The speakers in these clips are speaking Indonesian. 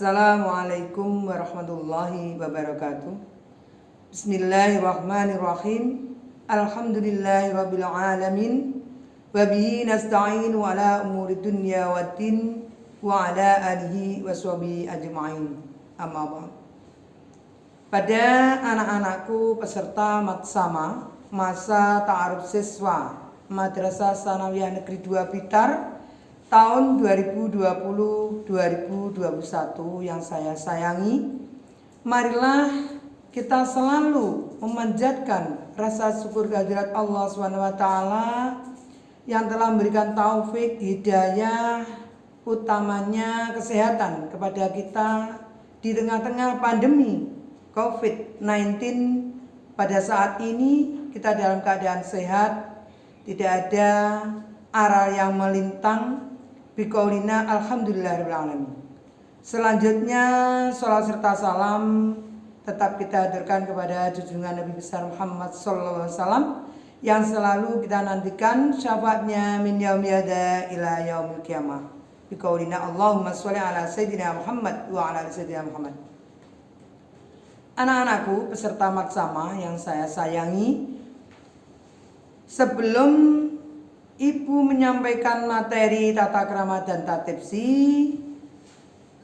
Assalamualaikum warahmatullahi wabarakatuh. Bismillahirrahmanirrahim. Alhamdulillahirabbil alamin. Wa bihi nasta'inu ala umuri dunya waddin wa ala alihi washabihi ajma'in. Amma ba'd. Pada anak-anakku peserta Matsama masa ta'aruf siswa Madrasah Tsanawiyah Negeri 2 Blitar tahun 2020-2021 yang saya sayangi, marilah kita selalu memanjatkan rasa syukur kehadirat Allah SWT yang telah memberikan taufik, hidayah, utamanya kesehatan kepada kita di tengah-tengah pandemi COVID-19. Pada saat ini kita dalam keadaan sehat, tidak ada aral yang melintang. Biqaulina alhamdulillahirabbil alamin. Selanjutnya sholawat serta salam tetap kita haturkan kepada junjungan Nabi besar Muhammad sallallahu alaihi wasallam yang selalu kita nantikan syafaatnya min yaumil hada ila yaumil qiyamah. Biqaulina Allahumma sholli ala sayyidina Muhammad wa ala ali sayyidina Muhammad. Anak-anakku peserta Matsama yang saya sayangi, sebelum Ibu menyampaikan materi tata krama dan tatipsi,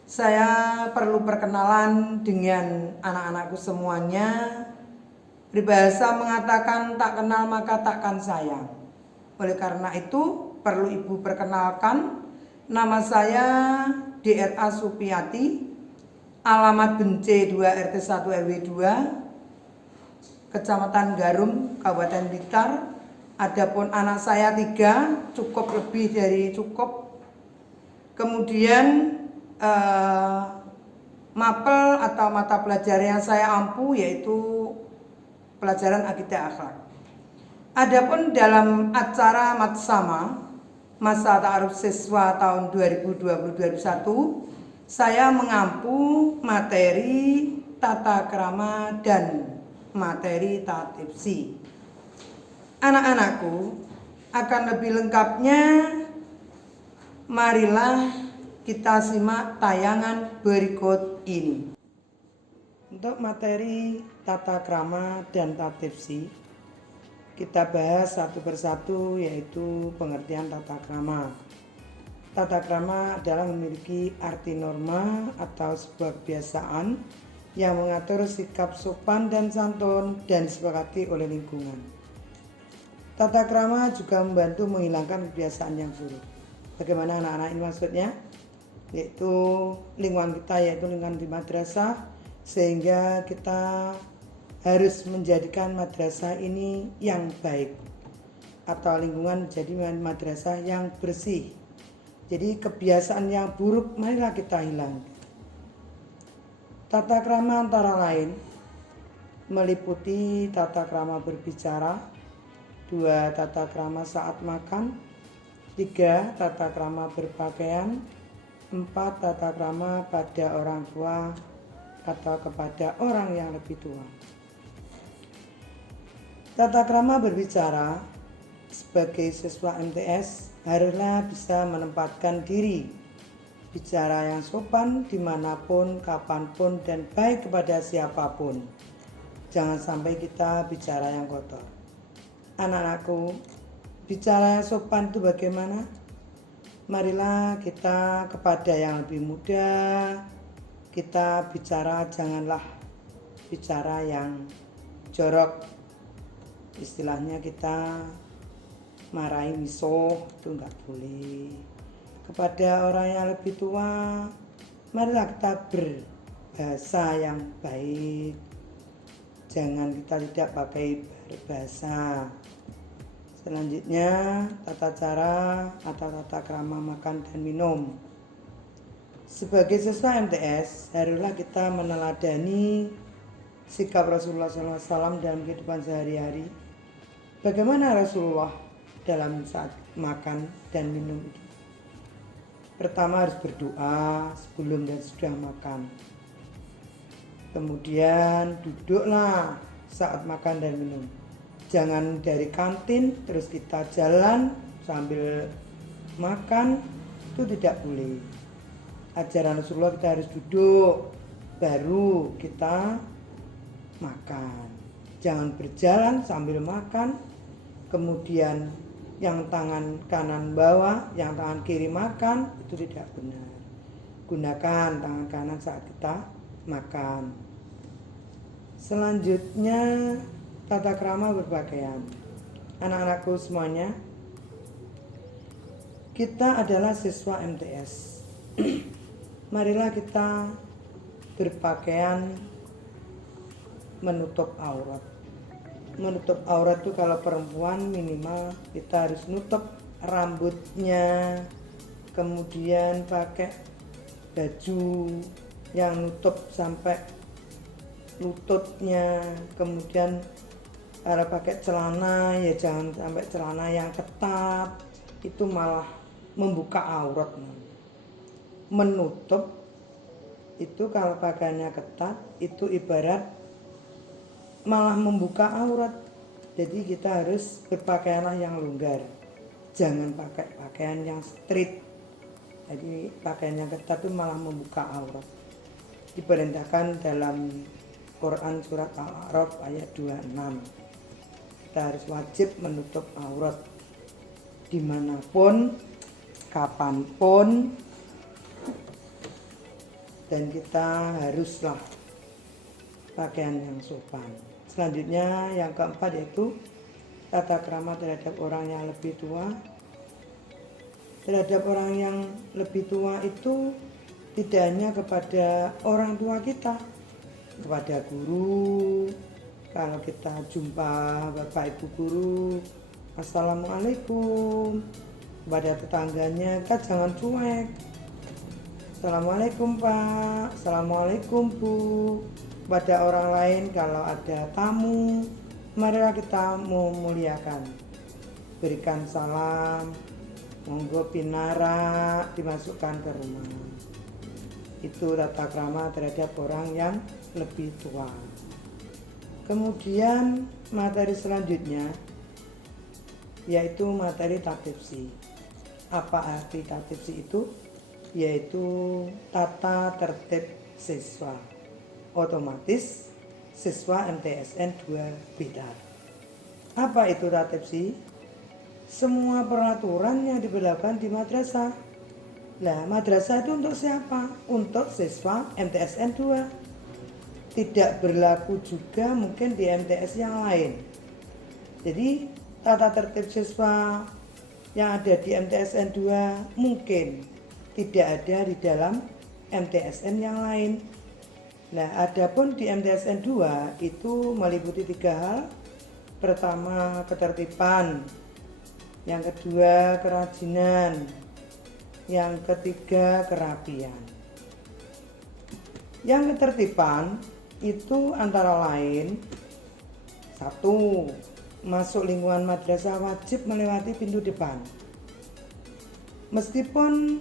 saya perlu perkenalan dengan anak-anakku semuanya. Peribahasa mengatakan tak kenal maka takkan sayang. Oleh karena itu perlu Ibu perkenalkan, nama saya DRA Supiati, alamat Bence 2 RT 1 RW 2, Kecamatan Garum, Kabupaten Blitar. Adapun anak saya 3, cukup lebih dari cukup. Kemudian mapel atau mata pelajaran yang saya ampu yaitu pelajaran akidah akhlak. Adapun dalam acara Matsama masa ta'aruf siswa tahun 2020-2021, saya mengampu materi tata krama dan materi tatipsi. Anak-anakku, akan lebih lengkapnya marilah kita simak tayangan berikut ini. Untuk materi tata krama dan tatipsi, kita bahas satu persatu, yaitu pengertian tata krama. Tata krama adalah memiliki arti norma atau sebuah kebiasaan yang mengatur sikap sopan dan santun dan disepakati oleh lingkungan. Tata krama juga membantu menghilangkan kebiasaan yang buruk. Bagaimana anak-anak ini maksudnya? Yaitu lingkungan kita, yaitu lingkungan di madrasah, sehingga kita harus menjadikan madrasah ini yang baik, atau lingkungan menjadi madrasah yang bersih. Jadi kebiasaan yang buruk marilah kita hilang. Tata krama antara lain meliputi tata krama berbicara, 2. Tata krama saat makan, 3. Tata krama berpakaian, 4. Tata krama pada orang tua atau kepada orang yang lebih tua. Tata krama berbicara, sebagai siswa MTS haruslah bisa menempatkan diri bicara yang sopan dimanapun, kapanpun, dan baik kepada siapapun. Jangan sampai kita bicara yang kotor. Anak-anakku, bicara yang sopan itu bagaimana? Marilah kita kepada yang lebih muda, kita bicara janganlah bicara yang jorok. Istilahnya kita marahi misuh, itu enggak boleh. Kepada orang yang lebih tua, marilah kita berbahasa yang baik. Jangan kita tidak pakai berbahasa. Selanjutnya, tata cara atau tata krama makan dan minum. Sebagai siswa MTS, haruslah kita meneladani sikap Rasulullah SAW dalam kehidupan sehari-hari. Bagaimana Rasulullah dalam saat makan dan minum itu? Pertama harus berdoa sebelum dan sudah makan. Kemudian duduklah saat makan dan minum. Jangan dari kantin terus kita jalan sambil makan, itu tidak boleh. ajaran Rasulullah kita harus duduk baru kita makan. Jangan berjalan sambil makan, kemudian yang tangan kanan bawah, yang tangan kiri makan, itu tidak benar. Gunakan tangan kanan saat kita makan. Selanjutnya tata krama berpakaian. Anak-anakku semuanya, kita adalah siswa MTS. Marilah kita berpakaian menutup aurat. Menutup aurat itu kalau perempuan minimal kita harus nutup rambutnya, kemudian pakai baju yang nutup sampai lututnya, kemudian kalau pakai celana ya jangan sampai celana yang ketat, itu malah membuka aurat. Menutup itu kalau pakaiannya ketat itu ibarat malah membuka aurat. Jadi kita harus berpakaianlah yang longgar, jangan pakai pakaian yang street. Jadi pakaian yang ketat itu malah membuka aurat. Diperintahkan dalam Quran surat Al-A'raf ayat 26. Kita harus wajib menutup aurat dimanapun, kapanpun, dan kita haruslah pakaian yang sopan. Selanjutnya yang keempat yaitu tata krama terhadap orang yang lebih tua. Terhadap orang yang lebih tua itu tidak hanya kepada orang tua kita, kepada guru. Kalau kita jumpa bapak ibu guru, assalamualaikum. Kepada tetangganya kita jangan cuek. Assalamualaikum Pak, assalamualaikum Bu. Pada orang lain kalau ada tamu, marilah kita memuliakan. Berikan salam, monggo pinara dimasukkan ke rumah. Itu tata krama terhadap orang yang lebih tua. Kemudian materi selanjutnya yaitu materi tatipsi. Apa arti tatipsi itu? Yaitu tata tertib siswa. Otomatis siswa MTSN 2 Blitar. Apa itu tatipsi? Semua peraturan yang diberlakukan di madrasah. Nah, madrasah itu untuk siapa? Untuk siswa MTSN 2. Tidak berlaku juga mungkin di MTS yang lain. Jadi tata tertib siswa yang ada di MTSN 2 mungkin tidak ada di dalam MTSN yang lain. Nah, adapun di MTSN 2 itu meliputi 3 hal. Pertama, ketertiban. Yang kedua, kerajinan. Yang ketiga, kerapian. Yang ketertiban itu antara lain: 1. Masuk lingkungan madrasah wajib melewati pintu depan. Meskipun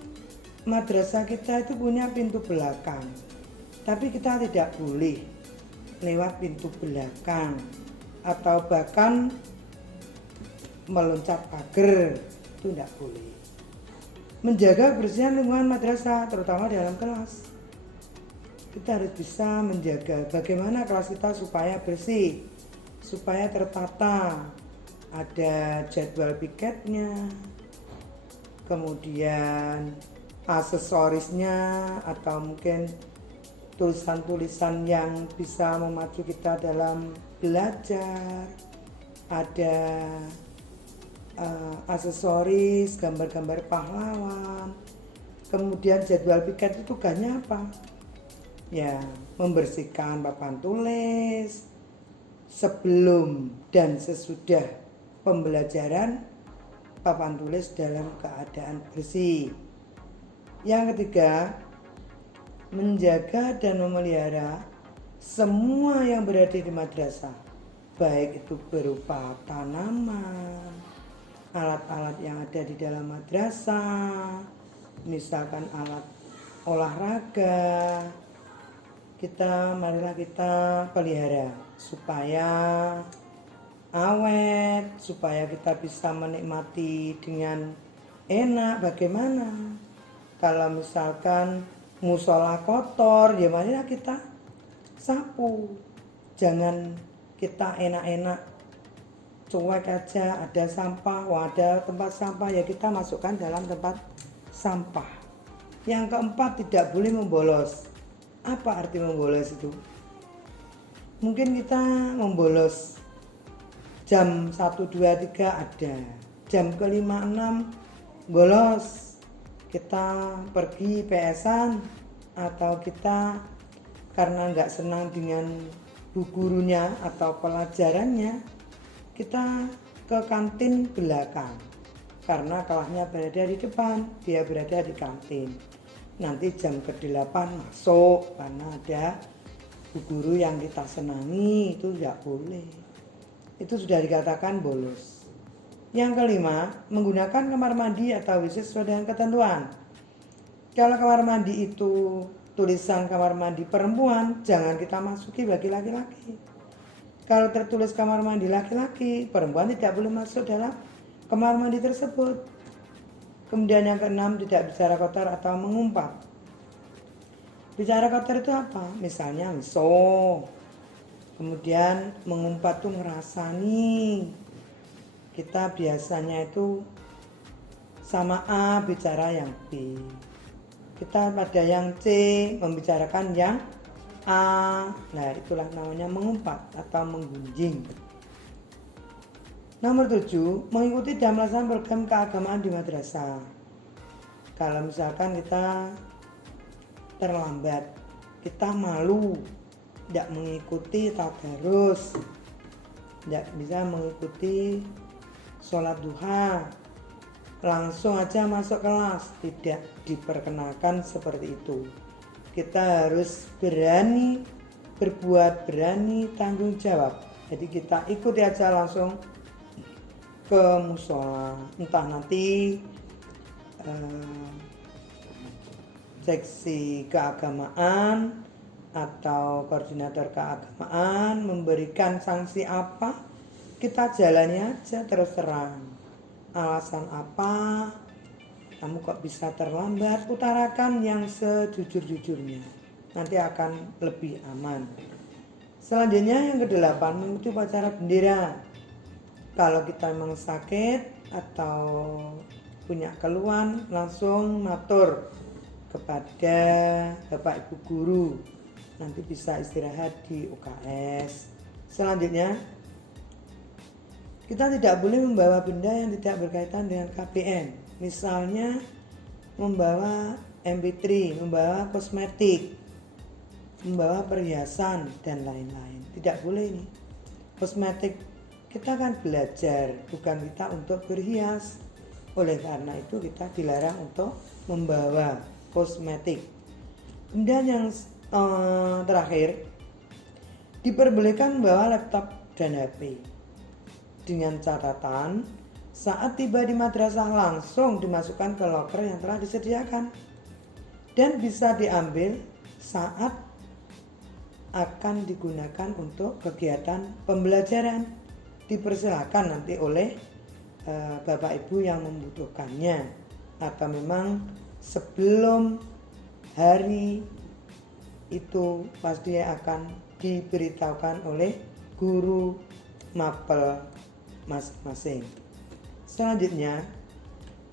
madrasah kita itu punya pintu belakang, tapi kita tidak boleh lewat pintu belakang atau bahkan meloncat pagar, itu tidak boleh. Menjaga kebersihan lingkungan madrasah, terutama dalam kelas. Kita harus bisa menjaga bagaimana kelas kita supaya bersih, supaya tertata, ada jadwal piketnya, kemudian aksesorisnya atau mungkin tulisan-tulisan yang bisa memacu kita dalam belajar, ada aksesoris, gambar-gambar pahlawan. Kemudian jadwal piket itu tugasnya apa? Ya, membersihkan papan tulis sebelum dan sesudah pembelajaran, papan tulis dalam keadaan bersih. Yang ketiga, menjaga dan memelihara semua yang berada di madrasah, baik itu berupa tanaman, alat-alat yang ada di dalam madrasah, misalkan alat olahraga. Marilah kita pelihara supaya awet, supaya kita bisa menikmati dengan enak. Bagaimana kalau misalkan musola kotor, ya marilah kita sapu. Jangan kita enak-enak cuek aja, ada sampah, ada tempat sampah ya kita masukkan dalam tempat sampah. Yang keempat, tidak boleh membolos. Apa arti membolos itu? Mungkin kita membolos jam 1, 2, 3 ada, jam ke-5, 6 bolos, kita pergi PS-an, atau kita karena nggak senang dengan bu gurunya atau pelajarannya, kita ke kantin belakang. Karena kelasnya berada di depan, dia berada di kantin. Nanti jam ke-8 masuk karena ada bu guru yang kita senangi, itu nggak boleh. Itu sudah dikatakan bolos. Yang kelima, menggunakan kamar mandi atau WC sesuai dengan ketentuan. Kalau kamar mandi itu tulisan kamar mandi perempuan, jangan kita masuki bagi laki-laki. Kalau tertulis kamar mandi laki-laki, perempuan tidak boleh masuk dalam kamar mandi tersebut. Kemudian yang keenam, tidak bicara kotor atau mengumpat. Bicara kotor itu apa? Misalnya kemudian mengumpat tuh ngerasani. Kita biasanya itu sama A bicara yang B. Kita pada yang C membicarakan yang A. Nah, itulah namanya mengumpat atau menggunjing. Nomor 7, mengikuti dan melaksanakan program keagamaan di madrasah. Kalau misalkan kita terlambat, kita malu tidak mengikuti tadarus, tidak bisa mengikuti sholat duha, langsung aja masuk kelas, tidak diperkenalkan seperti itu. Kita harus berani berbuat, berani tanggung jawab. Jadi kita ikuti aja langsung ke musola, entah nanti seksi keagamaan atau koordinator keagamaan memberikan sanksi apa, kita jalani aja terus terang. Alasan apa kamu kok bisa terlambat, utarakan yang sejujur-jujurnya, nanti akan lebih aman. Selanjutnya yang ke-8, mengikuti upacara bendera. Kalau kita memang sakit atau punya keluhan, langsung matur kepada Bapak Ibu Guru, nanti bisa istirahat di UKS. Selanjutnya, kita tidak boleh membawa benda yang tidak berkaitan dengan KBM. Misalnya membawa MP3, membawa kosmetik, membawa perhiasan dan lain-lain. Tidak boleh ini. Kosmetik kita kan belajar, bukan kita untuk berhias. Oleh karena itu kita dilarang untuk membawa kosmetik. Kemudian yang terakhir, diperbolehkan membawa laptop dan HP. Dengan catatan, saat tiba di madrasah langsung dimasukkan ke loker yang telah disediakan. Dan bisa diambil saat akan digunakan untuk kegiatan pembelajaran. Dipersilakan nanti oleh Bapak Ibu yang membutuhkannya, atau memang sebelum hari itu pasti akan diberitahukan oleh guru mapel masing-masing. Selanjutnya,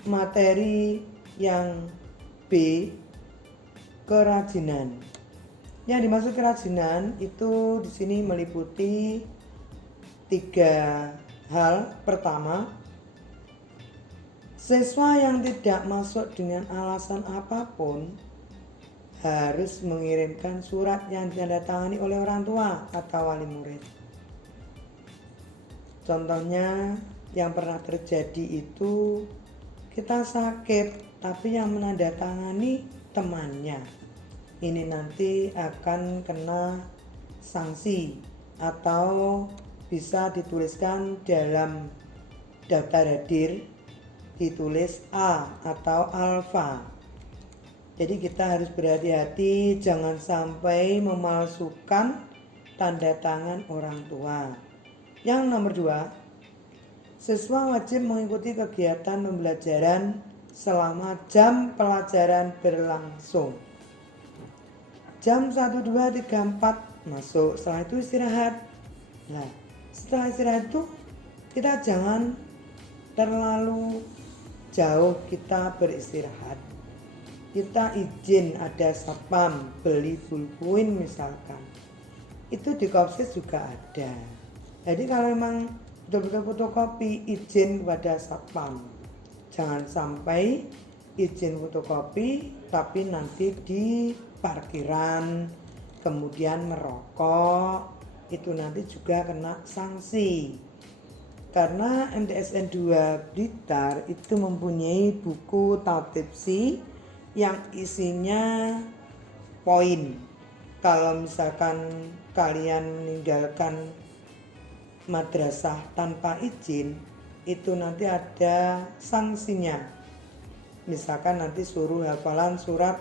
materi yang B, kerajinan. Yang dimaksud kerajinan itu di sini meliputi 3 hal. Pertama, siswa yang tidak masuk dengan alasan apapun harus mengirimkan surat yang ditandatangani oleh orang tua atau wali murid. Contohnya yang pernah terjadi itu, kita sakit tapi yang menandatangani temannya. Ini nanti akan kena sanksi atau bisa dituliskan dalam daftar hadir, ditulis A atau alfa. Jadi kita harus berhati-hati, jangan sampai memalsukan tanda tangan orang tua. Yang nomor 2, siswa wajib mengikuti kegiatan pembelajaran selama jam pelajaran berlangsung. Jam 1, 2, 3, 4 masuk, setelah itu istirahat. Nah, setelah istirahat itu kita jangan terlalu jauh kita beristirahat. Kita izin ada satpam beli bulbuin misalkan, itu di Kopsis juga ada. Jadi kalau memang betul-betul fotokopi, izin kepada satpam. Jangan sampai izin fotokopi tapi nanti di parkiran kemudian merokok, itu nanti juga kena sanksi. Karena MTSN 2 Blitar itu mempunyai buku tatipsi yang isinya poin. Kalau misalkan kalian meninggalkan madrasah tanpa izin, itu nanti ada sanksinya. Misalkan nanti suruh hafalan surat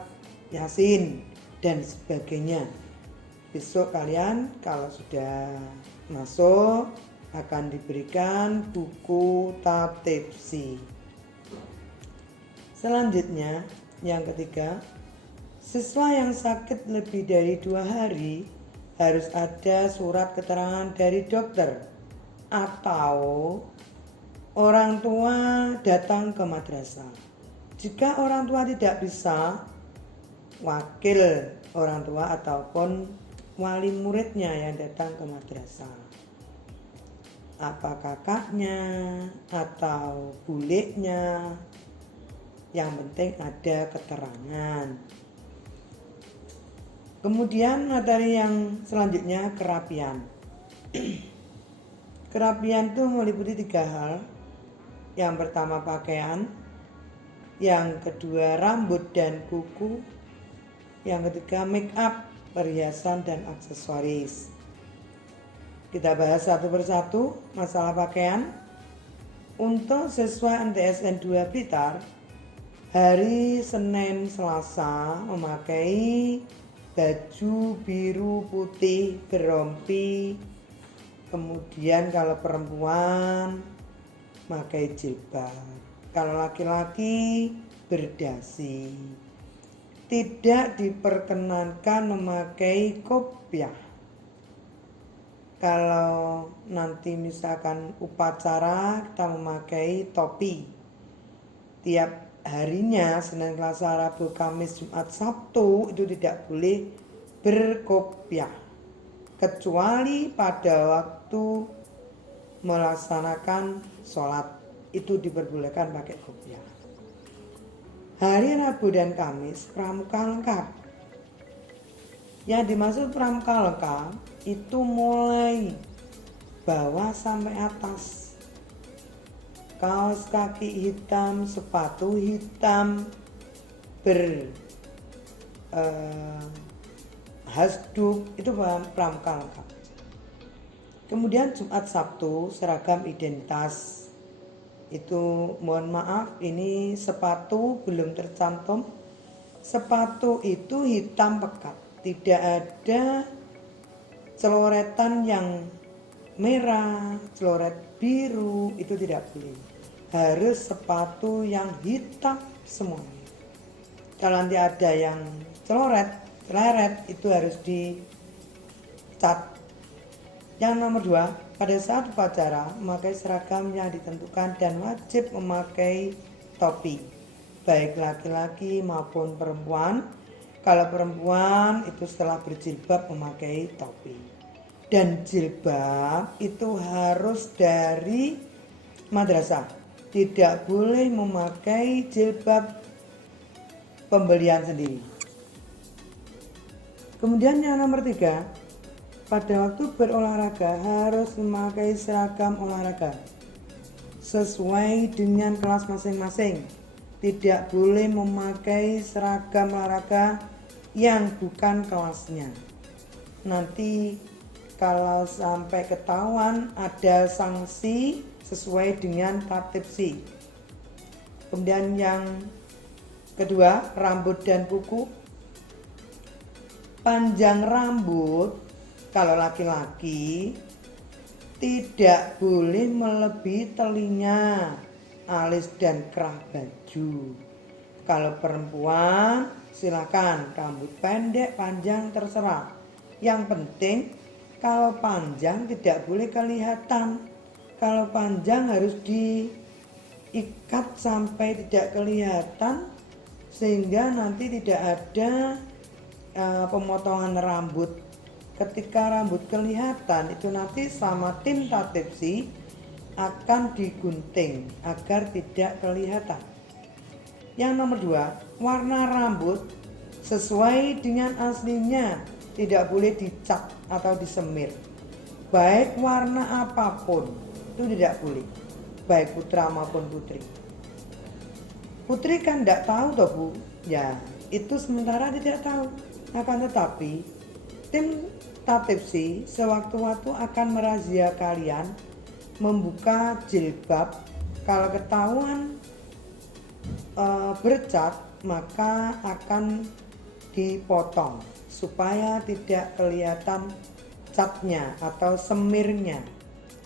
Yasin dan sebagainya. Besok kalian kalau sudah masuk akan diberikan buku tatipsi. Selanjutnya yang ketiga, siswa yang sakit lebih dari 2 hari harus ada surat keterangan dari dokter atau orang tua datang ke madrasah. Jika orang tua tidak bisa, wakil orang tua ataupun wali muridnya yang datang ke madrasah. Apa kakaknya atau bulenya, yang penting ada keterangan. Kemudian materi yang selanjutnya kerapian. Kerapian itu meliputi 3 hal. Yang pertama pakaian, yang kedua rambut dan kuku, yang ketiga make up, perhiasan dan aksesoris. Kita bahas satu persatu masalah pakaian. Untuk siswa MTSN 2 Blitar, hari Senin Selasa memakai baju biru putih berompi. Kemudian kalau perempuan pakai jilbab. Kalau laki-laki berdasi. Tidak diperkenankan memakai kopiah. Kalau nanti misalkan upacara kita memakai topi. Tiap harinya Senin, Selasa, Rabu, Kamis, Jumat, Sabtu itu tidak boleh berkopiah. Kecuali pada waktu melaksanakan sholat itu diperbolehkan pakai kopiah. Hari Rabu dan Kamis pramuka lengkap. Yang dimaksud pramuka lengkap itu mulai bawah sampai atas. Kaos kaki hitam, sepatu hitam, hasduk, itu pramuka lengkap. Kemudian Jumat Sabtu seragam identitas. Itu mohon maaf, ini sepatu belum tercantum. Sepatu itu hitam pekat, tidak ada celoretan yang merah, celoret biru, itu tidak boleh. Harus sepatu yang hitam semuanya. Kalau nanti ada yang celeret itu harus dicat. Yang nomor 2, pada saat upacara memakai seragam yang ditentukan dan wajib memakai topi, baik laki-laki maupun perempuan. Kalau perempuan itu setelah berjilbab memakai topi. Dan jilbab itu harus dari madrasah. Tidak boleh memakai jilbab pembelian sendiri. Kemudian yang nomor 3, pada waktu berolahraga harus memakai seragam olahraga sesuai dengan kelas masing-masing. Tidak boleh memakai seragam olahraga yang bukan kelasnya. Nanti kalau sampai ketahuan ada sanksi sesuai dengan tatipsi. Kemudian yang kedua, rambut dan kuku. Panjang rambut kalau laki-laki tidak boleh melebihi telinga, alis dan kerah baju. Kalau perempuan silakan, rambut pendek, panjang, terserah. Yang penting kalau panjang tidak boleh kelihatan. Kalau panjang harus diikat sampai tidak kelihatan, sehingga nanti tidak ada pemotongan rambut. Ketika rambut kelihatan itu nanti sama tim tatipsi akan digunting agar tidak kelihatan. Yang nomor 2, warna rambut sesuai dengan aslinya, tidak boleh dicat atau disemir. Baik warna apapun itu tidak boleh, baik putra maupun putri. Putri kan tidak tahu toh Bu, ya itu sementara tidak tahu. Akan tetapi tim tatipsi sewaktu-waktu akan merazia kalian membuka jilbab. Kalau ketahuan bercat maka akan dipotong supaya tidak kelihatan catnya atau semirnya.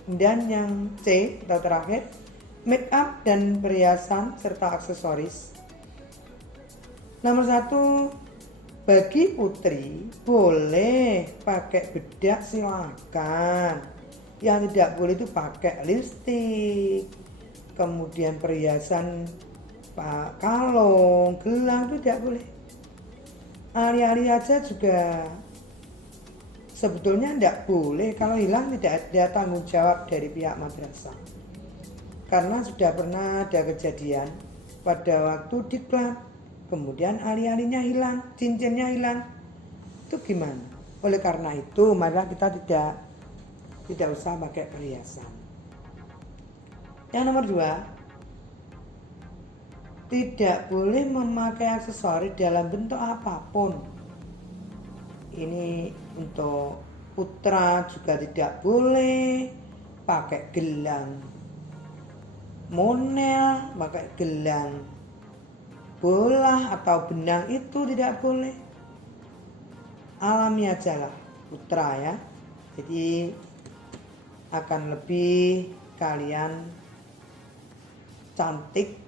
Dan yang C atau terakhir, make up dan perhiasan serta aksesoris. Nomor 1, bagi putri boleh pakai bedak silakan. Yang tidak boleh itu pakai lipstik, kemudian perhiasan kalung, gelang itu tidak boleh. Ali-ali aja juga sebetulnya tidak boleh. Kalau hilang tidak ada tanggung jawab dari pihak madrasah. Karena sudah pernah ada kejadian pada waktu diklat, kemudian ali-alinya hilang, cincinnya hilang. Itu gimana? Oleh karena itu maka kita tidak usah pakai perhiasan. Yang nomor 2, tidak boleh memakai aksesoris dalam bentuk apapun. Ini untuk putra juga tidak boleh pakai gelang monel, pakai gelang bola atau benang, itu tidak boleh. Alami aja lah putra ya. Jadi akan lebih kalian cantik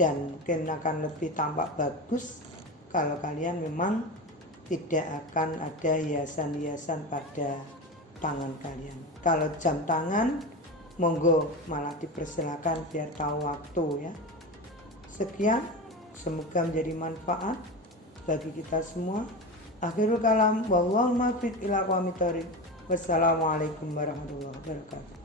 dan mungkin akan lebih tampak bagus kalau kalian memang tidak akan ada hiasan-hiasan pada tangan kalian. Kalau jam tangan monggo malah dipersilakan biar tahu waktu ya. Sekian, semoga menjadi manfaat bagi kita semua. Akhirul kalam, wallahul muwaffiq ila aqwamit thoriq. Wassalamualaikum warahmatullahi wabarakatuh.